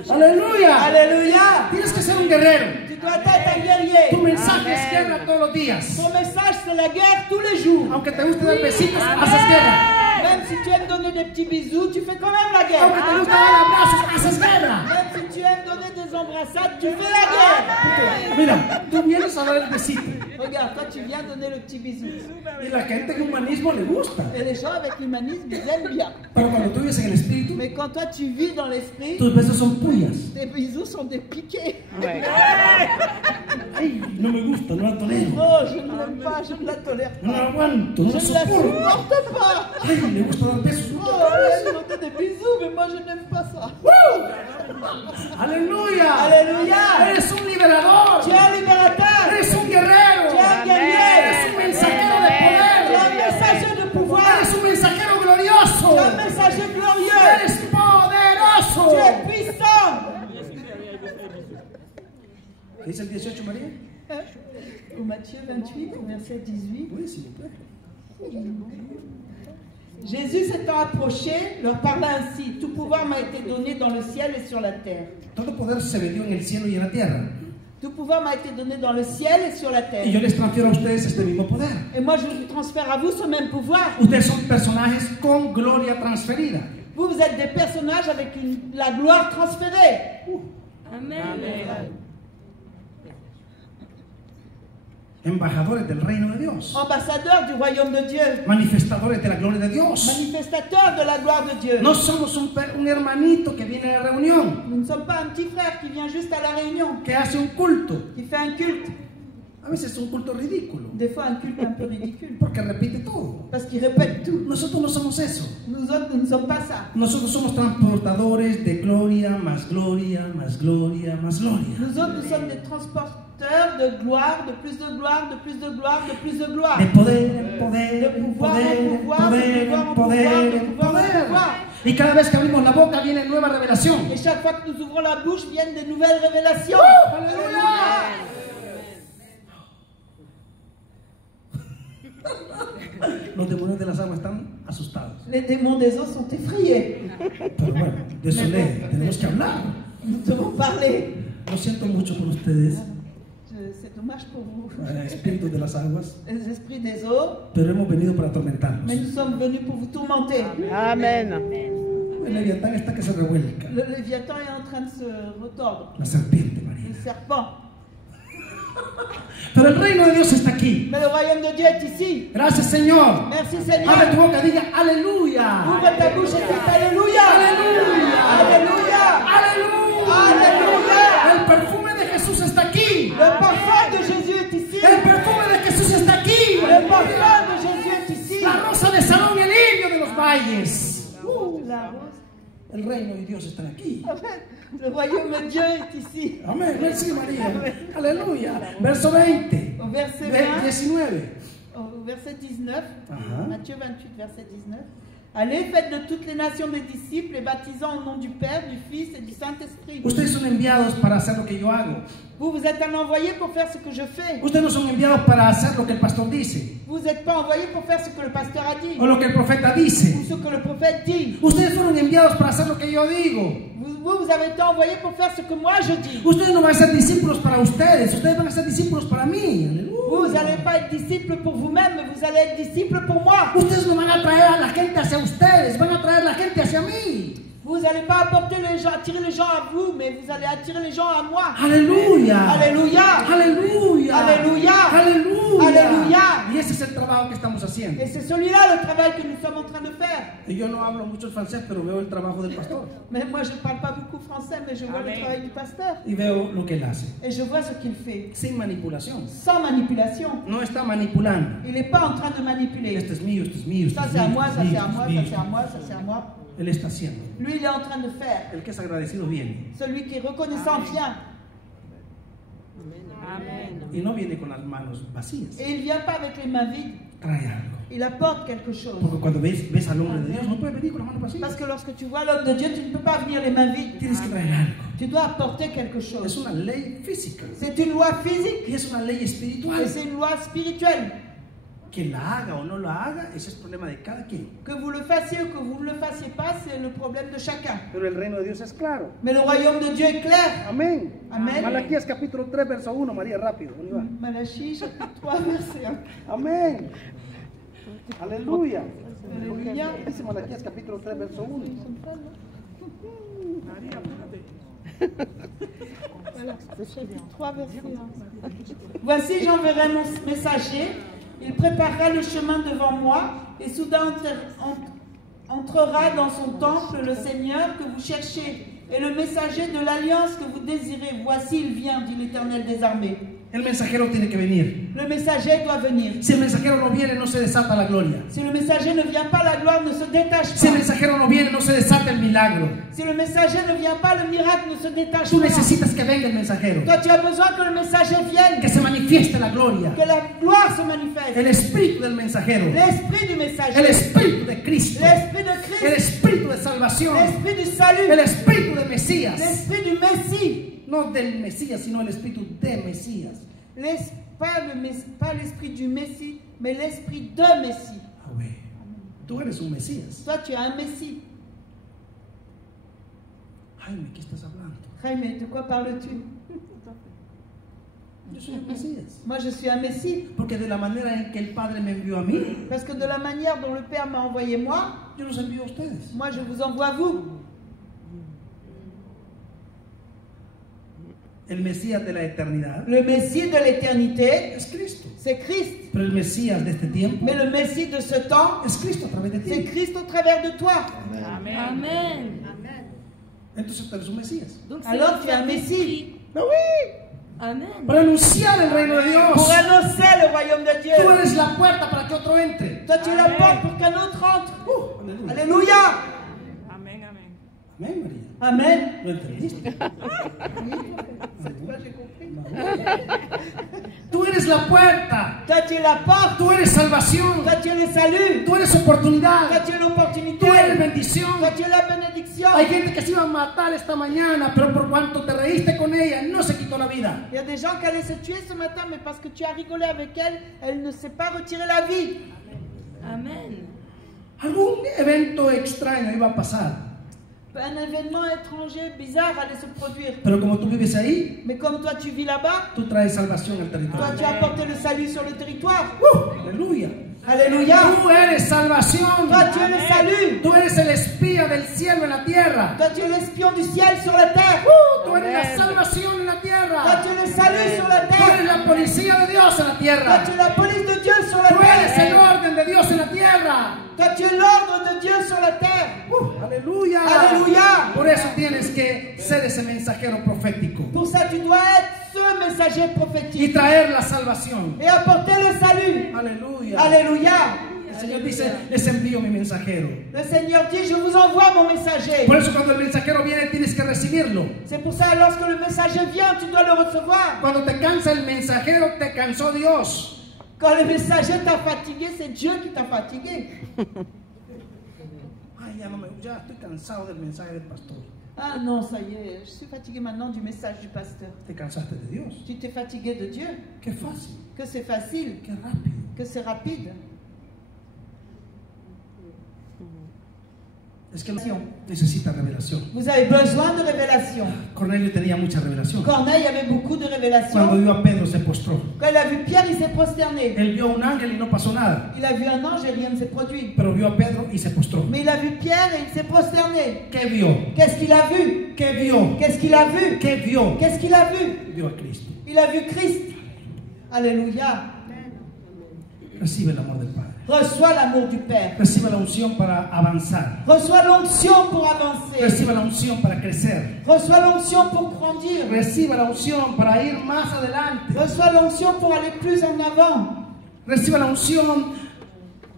¡Aleluya! Alléluia! Tienes que ser un guerrero. Tu dois être un guerrier. Tu mensaje es guerra todos los días. Ton message, c'est la guerre tous les jours. Aunque te guste dar besitos, haces guerra. Même si tu aimes donner des petits bisous, tu fais quand même la Aunque guerre. te guste dar abrazos, haces guerra. Même si tu aimes donner des embrassades, tu fais la guerre. Mira, tú vienes a dar el besito. Regarde, toi tu viens donner le petit bisou. Y la gente en humanismo le gusta. Et les gens avec l'humanisme, ils aiment bien. Pero cuando tú vives en el espíritu, Mais quand toi tu vis dans l'esprit, tus besos son puyas. tes bisous sont des piquets. Ay, no me gusta, no la tolero. Non, je ne l'aime pas, je ne la tolère No la pas. aguanto, no Je la ne la soporto. supporte pas. Ay, me gusta dar besos. Oh, elle aime donner des bisous, mais moi je n'aime pas ça. Aleluya. Alléluia. Eres un liberador. Tu es un libérateur. Eres un guerrero. Tu es un guerrier. Eres un mensajero de Tu es poder. un messager de pouvoir. Eres un mensajero glorioso. Tu es un messager glorieux. Eres poderoso. Tu es puissant. ¿Qué dice el 18, María? Au Matthieu 28, au verset 18. Oui, s'il vous plaît. Jésus s'étant approché, leur parla ainsi: tout pouvoir m'a été donné dans le ciel et sur la terre. Todo poder se me dio en el cielo y en la tierra. Tout pouvoir m'a été donné dans le ciel et sur la terre. Y yo les transfiero a ustedes este mismo poder. Et moi, je vous transfère à vous ce même pouvoir. Ustedes son personajes con gloria transferida. Vous, vous êtes des personnages avec la gloire transférée. Amen. Embajadores del reino de Dios. Ambassadeurs du royaume de Dieu. Manifestadores de la gloria de Dios. Manifestateurs de la gloire de Dieu. No somos un hermanito que viene a la reunión, Nous ne sommes pas un petit frère qui vient juste à la réunion, que hace un culto. qui fait un culte. A veces es un culto ridículo, Des fois, un culte un peu ridicule. porque repite todo. Parce qu'il répète tout. Nosotros no somos eso. Nous autres, nous ne sommes pas ça. Nosotros somos transportadores de gloria, más gloria, más gloria, más gloria. Nous autres, nous sommes des transporteurs de gloire, de plus de gloire, de plus de gloire, de plus de gloire. De poder en poder, De en pouvoir poder, en en pouvoir, poder, de pouvoir en en poder, pouvoir, de en pouvoir en poder. pouvoir. Y cada vez que abrimos la boca viene nueva revelación. Et chaque fois que nous ouvrons la bouche, viennent des nouvelles révélations. ¡Aleluya! Los demonios de las aguas están asustados. Les démons des eaux sont effrayés. Pero bueno, de eso tenemos que hablar. Nous devons parler. Lo siento mucho por ustedes, C'est dommage pour vous, espíritus de las aguas, les esprits des eaux, pero hemos venido para atormentarlos. mais nous sommes venus pour vous tourmenter. Amen. El leviatán está que se revuelca. Le Léviathan est en train de se retordre. La serpiente, Le María. serpent. Pero el reino de Dios está aquí. Mais le royaume de Dieu est ici. Gracias, Señor. Merci Abre tu Seigneur. boca, diga aleluya. Ouvre ta bouche et dis Alléluia. Alléluia. Alléluia. Aleluya. Alléluia. El perfume de Jesús está aquí. Le parfum de Jésus est ici. El perfume de Jesús está aquí. Le parfum de Jésus est ici. La rosa de Salón y el lirio de los valles. La rose. El reino de Dios está aquí. Amen. Le royaume de Dieu est ici. Amén. Merci, María. Aleluya. Verso 20. Au verset 20, 19. au verset 19, Ajá. Matthieu 28, verset 19. Allez, faites de toutes les nations des disciples et baptisant au nom du Père, du Fils et du Saint-Esprit. Ustedes son enviados para hacer lo que yo hago. Vous êtes un envoyé pour faire ce que je fais. Ustedes no son enviados para hacer lo que el pastor dice Vous n'êtes pas envoyé pour faire ce que le pasteur a dit o lo que el profeta ou dice. ce que le prophète dit. Ustedes fueron enviados para hacer lo que yo digo. Vous avez été envoyé pour faire ce que moi je dis. Ustedes no van a ser discípulos para ustedes, ustedes van a ser discípulos para mí. Aleluya. Vous n'allez pas être disciple pour vous-même, mais vous allez être disciple pour moi. Ustedes no van a traer a la gente hacia ustedes, van a traer a la gente hacia mí. Vous n'allez pas apporter les gens, attirer les gens à vous, mais vous allez attirer les gens à moi. Aleluya. Alléluia. Aleluya. Aleluya. Aleluya. Aleluya. Y ese es el trabajo que estamos haciendo. Et c'est celui-là le travail que nous sommes en train de faire. Y yo no hablo mucho el francés, pero veo el trabajo del pastor Mais moi, je ne parle pas beaucoup français, mais je vois le travail du pasteur. y veo lo que él hace. Et je vois ce qu'il fait. Sin manipulación. Sans manipulation. No está manipulando. Il n'est pas en train de manipuler. Esto es mío, esto es mío, esto Ça es c'est à mío, moi, esto ça es c'est mío, à moi, esto es ça mío. c'est à moi, ça c'est à moi. Él está haciendo. Lui, il est en train de faire. El que es agradecido viene. Celui qui est reconnaissant vient. Amen. Y no viene con las manos vacías. Et il ne vient pas avec les mains vides. Trae algo. Il apporte quelque chose. Porque cuando ves al hombre de Dios, no puedes venir con la mano vacía. Parce que lorsque tu vois l'homme de Dieu, tu ne peux pas venir les mains vides. Tienes que traer algo. Tu dois apporter quelque Es chose. una ley física C'est une loi physique y es una ley et espiritual. c'est une loi spirituelle. Que la haga o no la haga, ese es problema de cada quien. Que vous le fassiez ou que vous ne le fassiez pas, c'est le problème de chacun. Pero el reino de Dios es claro. Mais le royaume de Dieu est clair. Amén. Amén. Malaquías capítulo 3, verso 1, María, rápido. ¿Dónde va? Malachie, chapitre 3, verset 1. Amén. Aleluya. Alléluia. Dice Malaquías capítulo 3, verso 1. Chapitre 3, verset 1. Voici, j'enverrai mon messager. Il préparera le chemin devant moi et soudain entrera dans son temple le Seigneur que vous cherchez et le messager de l'alliance que vous désirez. Voici, il vient, dit l'Éternel des armées. El mensajero tiene que venir. Le messager doit venir. Si el mensajero no viene, no se desata la gloria. Si le messager ne vient pas, la gloire ne se détache Si el pas. mensajero no viene, no se desata el milagro. Si le messager ne vient pas, le miracle ne se détache Tú pas. necesitas que venga el mensajero, Toi, tu as besoin que le messager vienne, que se manifieste la gloria, que la gloire se manifeste. el espíritu del mensajero, L'esprit du el messager, espíritu de Cristo, l'esprit de el Christ, espíritu de salvación, l'esprit du salut, el espíritu de Mesías, l'esprit du Messie. no del Mesías, sino el espíritu de Mesías. Pas l'esprit du Messie, mais l'esprit de Messie. Amén. Tú eres un Mesías. Toi, tu as un Messie. Jaime, ¿qué estás hablando? Jaime, de quoi parles-tu? Yo soy un Mesías. Moi, je suis un Messie. Porque de la manera en que el Padre me envió a mí, Parce que de la manière dont le Père m'a envoyé moi, yo los envío a ustedes. moi, je vous envoie vous. El Mesías de la eternidad Le Messie de l'éternité, es Cristo. c'est Christ. Pero el Mesías de este tiempo Mais le Messie de ce temps, es Cristo a través de c'est ti. Christ au travers de toi. Amen. Entonces tú eres un Mesías. Donc c'est Alors le tu es un Messie. ¡Ah, oui! Amen. Para anunciar el reino de Dios. Pour annoncer le royaume de Tú Dieu. eres la puerta para que otro entre. Toi, tu es la porte pour qu'un autre entre. Aleluya. Alléluia. Amen, amen. Amén, María. Amen. ¿Lo entendiste? Tú eres la puerta. Toi, tu es la porte. Tú eres salvación. Toi, tu es le salut. Tú eres Toi, oportunidad. tu es l'opportunité. Tú eres bendición. Toi, tu es la bénédiction. Hay gente que se iba a matar esta mañana, pero por cuanto te reíste con ella, no se quitó la vida. Il y a des gens qui allaient se tuer ce matin, mais parce que tu as rigolé avec elle, elle ne s'est pas retirée la vie. Amen. Algún evento extraño iba a pasar. Un événement étranger, bizarre allait se produire. Pero como tú vives ahí, Mais comme toi, tu vis là-bas, tú traes salvación al toi, territorio. tu as apporté le salut sur le territoire. Aleluya. Alléluia. Tú eres salvación. Toi, tu es le salut. Tú eres el espía del cielo en la tierra. Toi, tu es l'espion du ciel sur la terre. Tú eres la salvación en la Toi, tierra. tu es le salut sur la Tú eres terre. la policía de Dios en la Toi, tierra. tu es la police de Dieu sur la Tú eres el terre. orden de Dios en la tierra. Toi, tu es l'ordre de Dieu sur la terre. Aleluya. Aleluya. Por eso tienes que ser ese mensajero profético Pour ça, tu dois être ce messager y prophétique traer la salvación. et apporter le salut. Aleluya. Alléluia. El Señor dice, les envío mi mensajero. Le Seigneur dit, je vous envoie mon messager. Por eso cuando el mensajero viene tienes que recibirlo. C'est pour ça, lorsque le messager vient, tu dois le recevoir. Cuando te cansa el mensajero, te cansó Dios. Quand le messager t'a fatigué, c'est Dieu qui t'a fatigué. Ay, ya estoy cansado del mensaje del pastor. Ah non, ça y est, je suis fatigué maintenant du message du pasteur. Te cansaste de Dios. Tu t'es fatigué de Dieu, Qué fácil, que c'est facile, qué rápido. que c'est rapide. Es que necesita revelación. Vous avez besoin de révélation. Cornelio tenía mucha revelación. Corneille avait beaucoup de Cuando révélations. vio a Pedro se postró. Quand il a vu Pierre, il s'est prosterné. Él vio un ángel y no pasó nada. Il a vu un ange et rien ne s'est produit. Pero vio a Pedro y se postró. Mais il a vu Pierre et il s'est prosterné. ¿Qué vio? Qu'est-ce qu'il a vu? ¿Qué vio? Qu'est-ce qu'il a vu? ¿Qué vio? Qu'est-ce qu'il a vu? Vio a Cristo. Il a vu Christ. Alléluia. Recibe el amor del Padre. Reçois l'amour du Père. Recibe la unción para avanzar. Reçois l'onction pour avancer. Recibe la unción para crecer. Reçois l'onction pour grandir. Recibe la unción para ir más adelante. Reçois l'onction pour aller plus en avant. Recibe la unción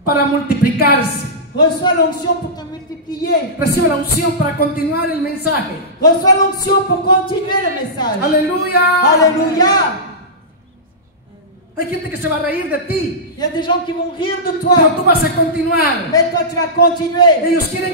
para multiplicarse. Reçois l'onction pour te multiplier. Recibe la unción para continuar el mensaje. Reçois l'onction pour continuer le message. Aleluya. Alléluia. Hay gente que se va a reír de ti, Il y a des gens qui vont rire de pero toi. tú vas a continuar. Mais toi, tu vas continuer. Ellos quieren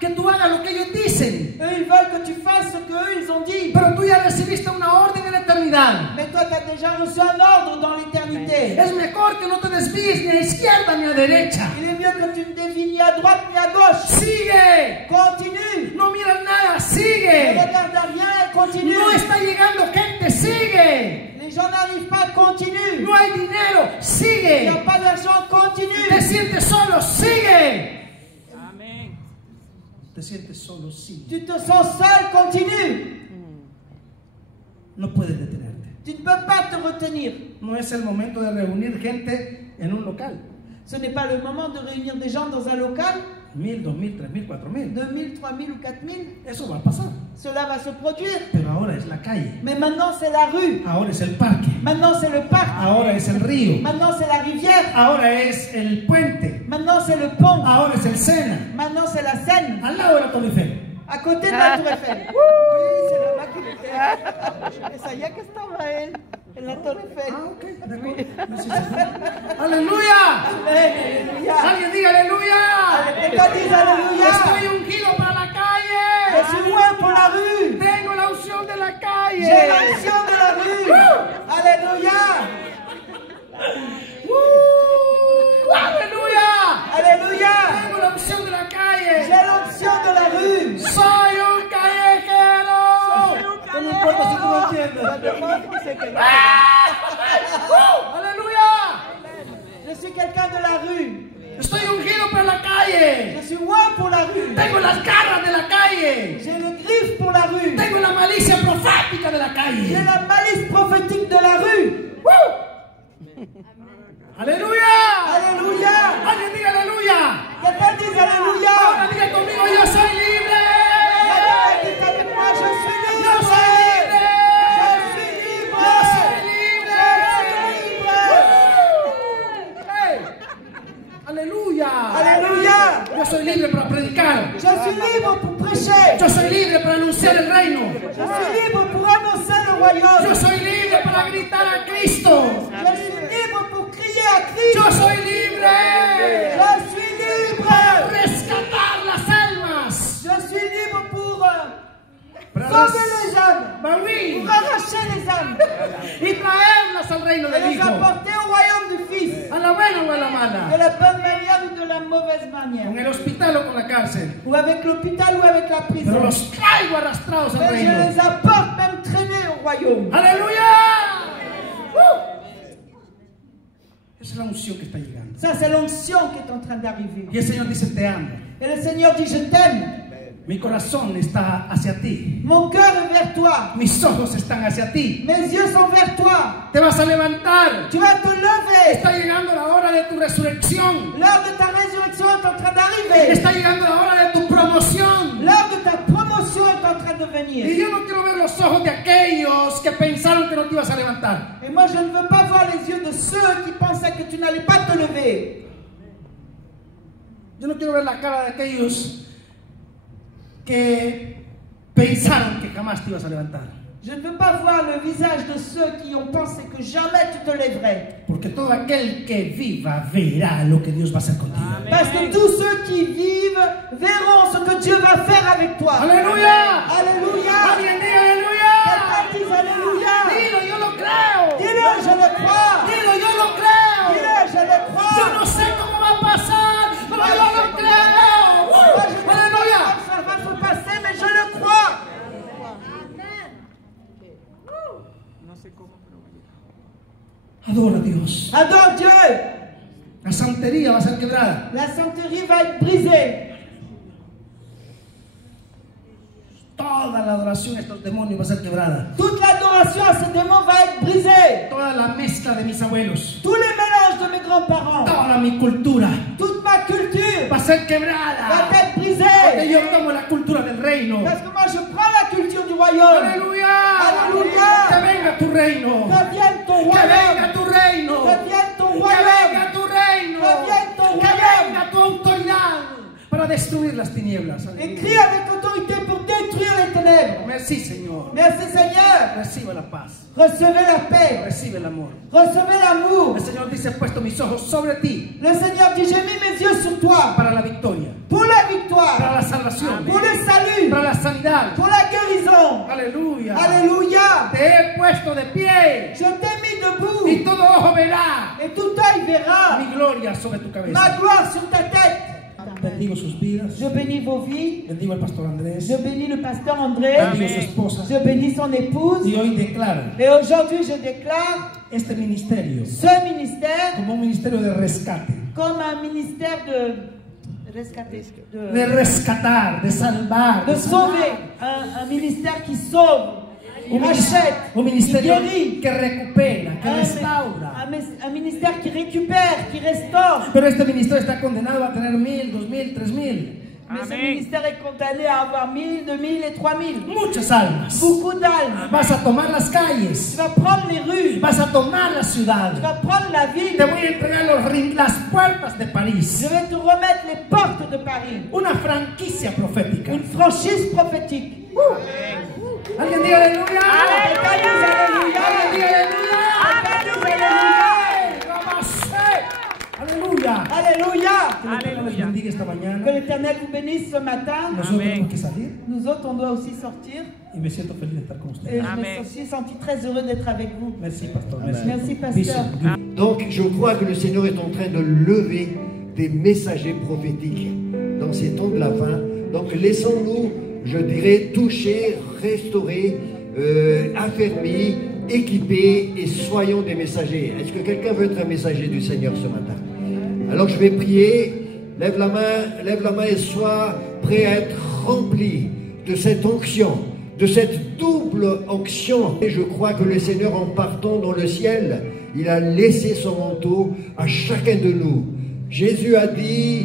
que tú hagas lo que ellos dicen, Eux, ils veulent que tu fasses ce qu'eux, ils ont dit. pero tú ya recibiste una orden en la eternidad. Mais toi, tu as déjà reçu un ordre dans l'éternité. Es mejor que no te desvíes ni a izquierda ni a derecha. Il est mieux que tu ne dévies ni à droite ni à gauche. Sigue, Continue. no miras nada, Ne sigue. regarde à rien et continue. No está llegando gente, sigue. Les gens n'arrivent pas, continue. No hay dinero, Il n'y sigue. a pas d'argent, continue. Te sientes solo, sigue. Amén. Te sientes solo, sigue. Tu te sens seul, continue. No puedes detenerte. Tu ne peux pas te retenir. No es el momento de reunir gente en un local. Ce n'est pas le moment de réunir des gens dans un local, 1000, 2000, 3000, 4000. 2000, 3000 ou 4000. Eso va a pasar. Cela va se produire. Pero ahora es la calle. Mais maintenant, c'est la rue. Ahora es el parque. Maintenant, c'est le parc. Ahora es el río. Maintenant, c'est la rivière. Ahora es el puente. Maintenant, c'est le pont. Ahora es el Sena. Maintenant, c'est la Seine. Al lado de la Torre Eiffel. À côté de la Tour Eiffel. Oui, c'est là-bas qu'il était. Et ça y est que estaba él en la Tour Eiffel. Ah, ok. De acuerdo. No, sí, sí. ¡Aleluya! Alléluia. Alguien diga aleluya. Quelqu'un dise Alléluia. Estoy ungido para la Je calle. suis loin pour la rue. Tengo la unción de la J'ai calle. l'action de la rue. Alléluia. ¡Aleluya! Alléluia. Tengo la unción de la J'ai calle. l'option de la rue. Soy un callejero. No me importa si tú no entiendes. ¡Aleluya! Je suis quelqu'un de la rue. Estoy ungido para la calle. Je suis loin pour la rue. Tengo las garras de la calle. J'ai les griffes pour la rue. Tengo la malicia profética de la J'ai calle. la malice prophétique de la rue. ¡Aleluya! Alléluia. Alguien diga aleluya. Quelqu'un dise Alléluia. Ahora diga conmigo, yo soy libre. Dites avec moi, je suis libre. Yo soy libre. Je suis libre. Yo soy libre. Hey. Aleluya. Alléluia. Yo soy libre para predicar. Je suis libre pour prêcher. Yo soy libre para anunciar el reino. Je suis libre pour annoncer le royaume. Yo soy libre para gritar a Cristo. Je suis libre pour crier à Christ. Yo soy libre Je suis libre. para rescatar las almas. Je suis libre pour Para sauver les âmes. Bah oui. Pour arracher les âmes. Y traerlas al reino Et del les Hijo. apporter au royaume du Fils. A la buena o a la De mala. la bonne manière ou de la mauvaise manière. Con el hospital o con la cárcel. Ou avec l'hôpital ou avec la Pero prison. los traigo arrastrados al Mais je reino. les apporte même traînés au royaume. ¡Aleluya! Esa es la unción que está llegando. Ça, c'est l'onction qui est en train d'arriver. Y el Señor dice, te amo. Et le Seigneur dit, je t'aime. Mi corazón está hacia ti. Mon cœur est vers toi. Mis ojos están hacia ti. Mes yeux sont vers toi. Te vas a levantar. Tu vas te lever. Está llegando la hora de tu resurrección. L'heure de ta résurrection est en train d'arriver. Está llegando la hora de tu promoción. L'heure de ta promotion est en train de venir. Y yo no quiero ver los ojos de aquellos que pensaron que no te ibas a levantar. Et moi, je ne veux pas voir les yeux de ceux qui pensaient que tu n'allais pas te lever. Yo no quiero ver la cara de aquellos que pensaron que jamás te ibas a levantar. Je ne veux pas voir le visage de ceux qui ont pensé que jamais tu te lèverais. Porque todo aquel que viva verá lo que Dios va a hacer contigo. Parce que tous ceux qui vivent verront ce que Dieu va faire avec toi. ¡Aleluya! Alléluia. ¡Alguien diga aleluya! Quelqu'un dise Alléluia. Dilo, yo lo creo. Dis-le, je le crois. Dilo, yo lo creo. Dis-le, je le Yo crois. no sé cómo va a pasar, pero yo lo creo. Moi, je ne sais pas ¡Aleluya! comment ça va se passer, mais je le crois. Adora a Dios. Adore Dieu. La santería va a ser quebrada. La santerie va être brisée. Toda la adoración a estos demonios va a ser quebrada. Toute l'adoration à ce démon va être brisée. Toda la mezcla de mis abuelos. Tous les mélanges de mes grands-parents. Toda mi cultura Toute ma culture va a ser va quebrada. être Porque brisée. yo tomo la cultura del reino. Parce que moi, je prends la culture du royaume. ¡Aleluya! Aleluya. Que venga tu reino. Que vienne ton Que royaume. venga tu reino. Que vienne ton Que royaume. venga tu reino. Que vienne ton Que royaume. venga tu autoridad para destruir las tinieblas. Et crie avec autorité pour détruire les ténèbres. ténèbres. Merci, Señor. Merci Seigneur. Recibe la paz. Recevez la paix. Recibe el amor. Recevez l'amour. El Señor dice, he puesto mis ojos sobre ti Le Seigneur dit, j'ai mis mes yeux sur toi para la victoria, pour la para victoire, la salvación, pour le salut, para la sanidad. pour la guérison. Aleluya. Alléluia. Te he puesto de pie Je t'ai mis y debout todo ojo verá et tout œil verra mi gloria sobre tu ma cabeza. gloire sur ta tête. Bendigo sus vidas. Je bénis vos vies. Bendigo al pastor Andrés. Je bénis le pasteur André. Bendigo su esposa. Je bénis son épouse. Y hoy declaro Et aujourd'hui, je déclare este ministerio ce ministère como un ministerio de rescate, comme un ministère de rescater, de rescatar, de salvar, de de sauver, un ministère qui sauve, qui rachète, un qui ministerio guérit, que recupera, que restaura. un ministère qui récupère, qui restaure. Pero este ministerio está condenado a tener 1000, 2000, 3000, Mais ce ministère est condamné à avoir 1000, 2000 et 3000. muchas almas. Beaucoup d'âmes. Vas a tomar las Tu calles, vas prendre les rues, vas a tomar la tu ciudad. vas prendre la ville. Te voy a entregar las puertas de París. Je vais te remettre les portes de Paris. Una franquicia profética. Une franchise prophétique. ¿Alguien diga aleluya? Alléluia. ¿Alguien diga aleluya? Aleluya. Alléluia. Que el Eterno les bendiga esta Que mañana. l'Éternel vous bénisse ce matin. Nosotros tenemos que salir Nous autres, on doit aussi sortir. y me siento feliz de estar con Et ustedes. je me suis senti très heureux d'être avec vous. Merci, pastor. Merci, pasteur. Donc je crois que le Seigneur est en train de lever des messagers prophétiques dans ces temps de la fin. Donc laissons-nous, je dirais, toucher, restaurer, affermis, équipés et soyons des messagers. Est-ce que quelqu'un veut être un messager du Seigneur ce matin? Alors je vais prier. Lève la main et sois prêt à être rempli de cette onction, de cette double onction. Et je crois que le Seigneur, en partant dans le ciel, il a laissé son manteau à chacun de nous. Jésus a dit,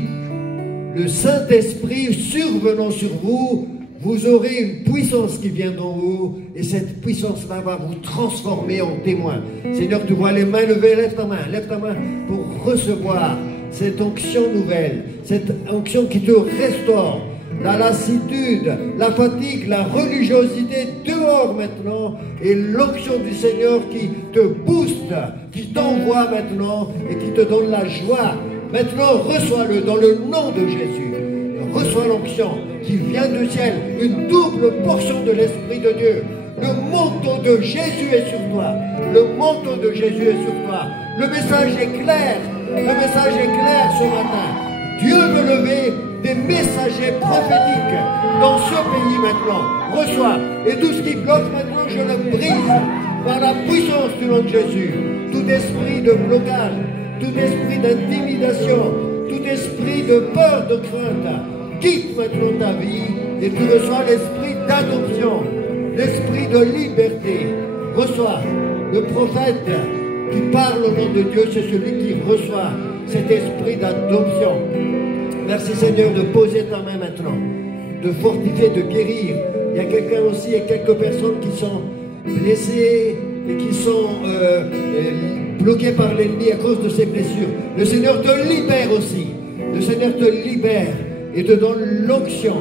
le Saint-Esprit survenant sur vous, vous aurez une puissance qui vient d'en haut, et cette puissance-là va vous transformer en témoin. Seigneur, tu vois les mains levées, lève ta main pour recevoir cette onction nouvelle, cette onction qui te restaure. La lassitude, la fatigue, la religiosité dehors maintenant, et l'onction du Seigneur qui te booste, qui t'envoie maintenant et qui te donne la joie. Maintenant, reçois-le dans le nom de Jésus. Reçois l'onction qui vient du ciel, une double portion de l'Esprit de Dieu. Le manteau de Jésus est sur toi. Le manteau de Jésus est sur toi. Le message est clair. Le message est clair ce matin. Dieu veut lever des messagers prophétiques dans ce pays maintenant. Reçois. Et tout ce qui bloque maintenant, je le brise par la puissance du nom de Jésus. Tout esprit de blocage, tout esprit d'intimidation, tout esprit de peur, de crainte, quitte maintenant ta vie et tu reçois l'esprit d'adoption, l'esprit de liberté. Reçois le prophète qui parle au nom de Dieu, c'est celui qui reçoit cet esprit d'adoption. Merci Seigneur de poser ta main maintenant, de fortifier, de guérir. Il y a quelqu'un aussi et quelques personnes qui sont blessées et qui sont bloquées par l'ennemi à cause de ces blessures. Le Seigneur te libère aussi. Le Seigneur te libère et te donne l'onction.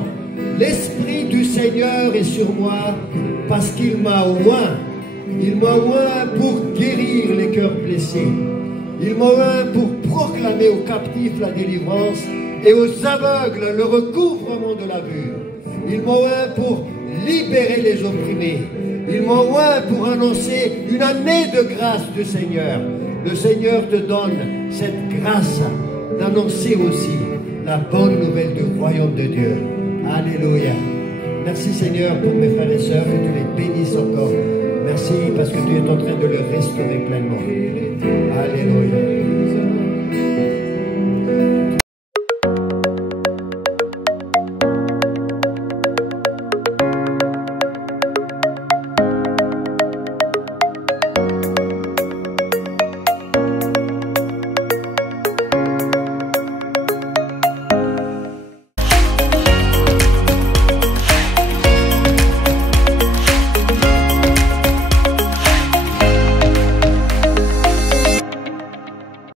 L'Esprit du Seigneur est sur moi parce qu'il m'a oint. Il m'a oint pour guérir les cœurs blessés. Il m'a oint pour proclamer aux captifs la délivrance et aux aveugles le recouvrement de la vue. Il m'a oint pour libérer les opprimés. Il m'a oint pour annoncer une année de grâce du Seigneur. Le Seigneur te donne cette grâce d'annoncer aussi la bonne nouvelle du royaume de Dieu. Alléluia. Merci Seigneur pour mes frères et sœurs, que tu les bénisses encore. Merci parce que tu es en train de les restaurer pleinement. Alléluia.